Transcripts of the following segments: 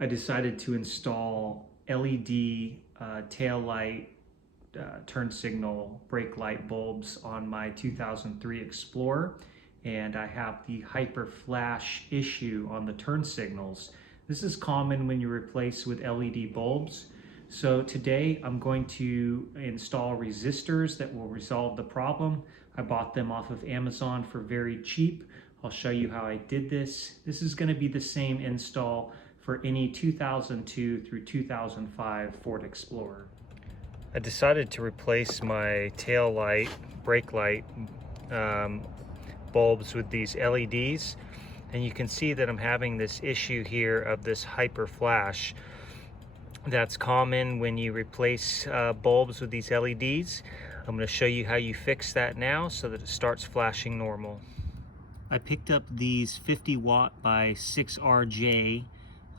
I decided to install LED tail light, turn signal, brake light bulbs on my 2003 Explorer, and I have the hyper flash issue on the turn signals. This is common when you replace with LED bulbs. So today I'm going to install resistors that will resolve the problem. I bought them off of Amazon for very cheap. I'll show you how I did this. This is going to be the same install for any 2002 through 2005 Ford Explorer. I decided to replace my tail light, brake light bulbs with these LEDs, and you can see that I'm having this issue here of this hyper flash. That's common when you replace bulbs with these LEDs. I'm going to show you how you fix that now so that it starts flashing normal. I picked up these 50 watt by 6 RJ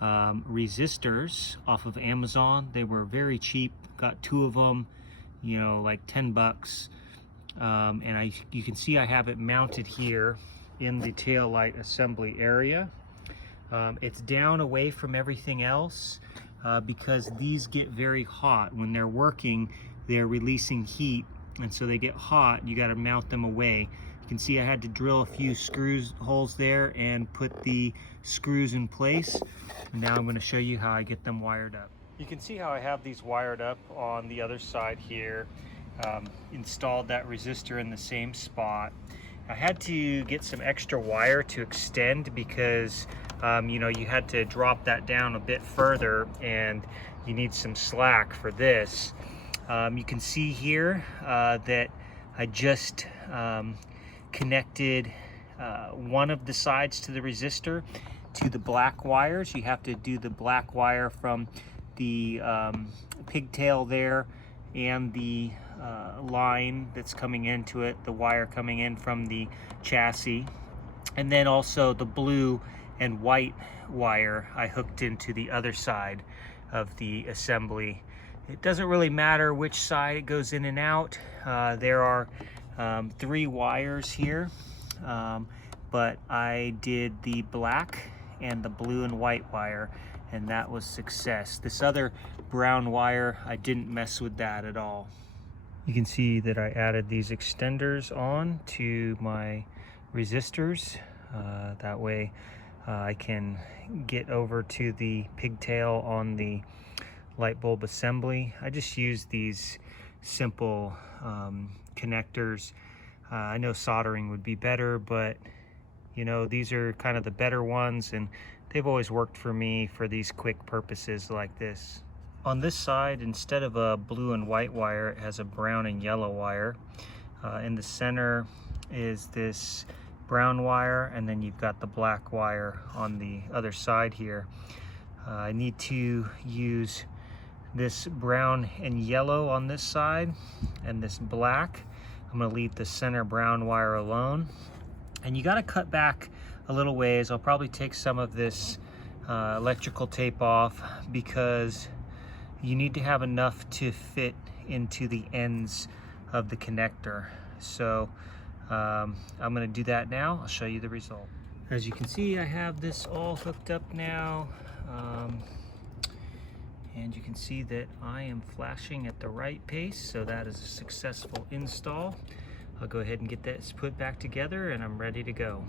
resistors off of Amazon. They were very cheap, got 2 of them, you know, like 10 bucks. And you can see I have it mounted here in the tail light assembly area. It's down away from everything else because these get very hot. When they're working, they're releasing heat, and so they get hot. You got to mount them away. You can see I had to drill a few holes there and put the screws in place. Now I'm going to show you how I get them wired up. You can see how I have these wired up on the other side here. Installed that resistor in the same spot. I had to get some extra wire to extend because you know, you had to drop that down a bit further, and you need some slack for this. You can see here that I just connected one of the sides to the resistor to the black wires. You have to do the black wire from the pigtail there and the line that's coming into it, the wire coming in from the chassis, and then also the blue and white wire I hooked into the other side of the assembly. It doesn't really matter which side it goes in and out. There are 3 wires here, but I did the black and the blue and white wire, and that was success. This other brown wire, I didn't mess with that at all. You can see that I added these extenders on to my resistors. That way I can get over to the pigtail on the light bulb assembly. I just use these simple connectors. I know soldering would be better, but you know, these are kind of the better ones, and they've always worked for me for these quick purposes like this. On this side, instead of a blue and white wire, it has a brown and yellow wire. In the center is this brown wire, and then you've got the black wire on the other side here. I need to use this brown and yellow on this side and this black. I'm going to leave the center brown wire alone. And you got to cut back a little ways. I'll probably take some of this electrical tape off because you need to have enough to fit into the ends of the connector. So I'm going to do that now. I'll show you the result. As you can see, I have this all hooked up now. And you can see that I am flashing at the right pace, so that is a successful install. I'll go ahead and get this put back together, and I'm ready to go.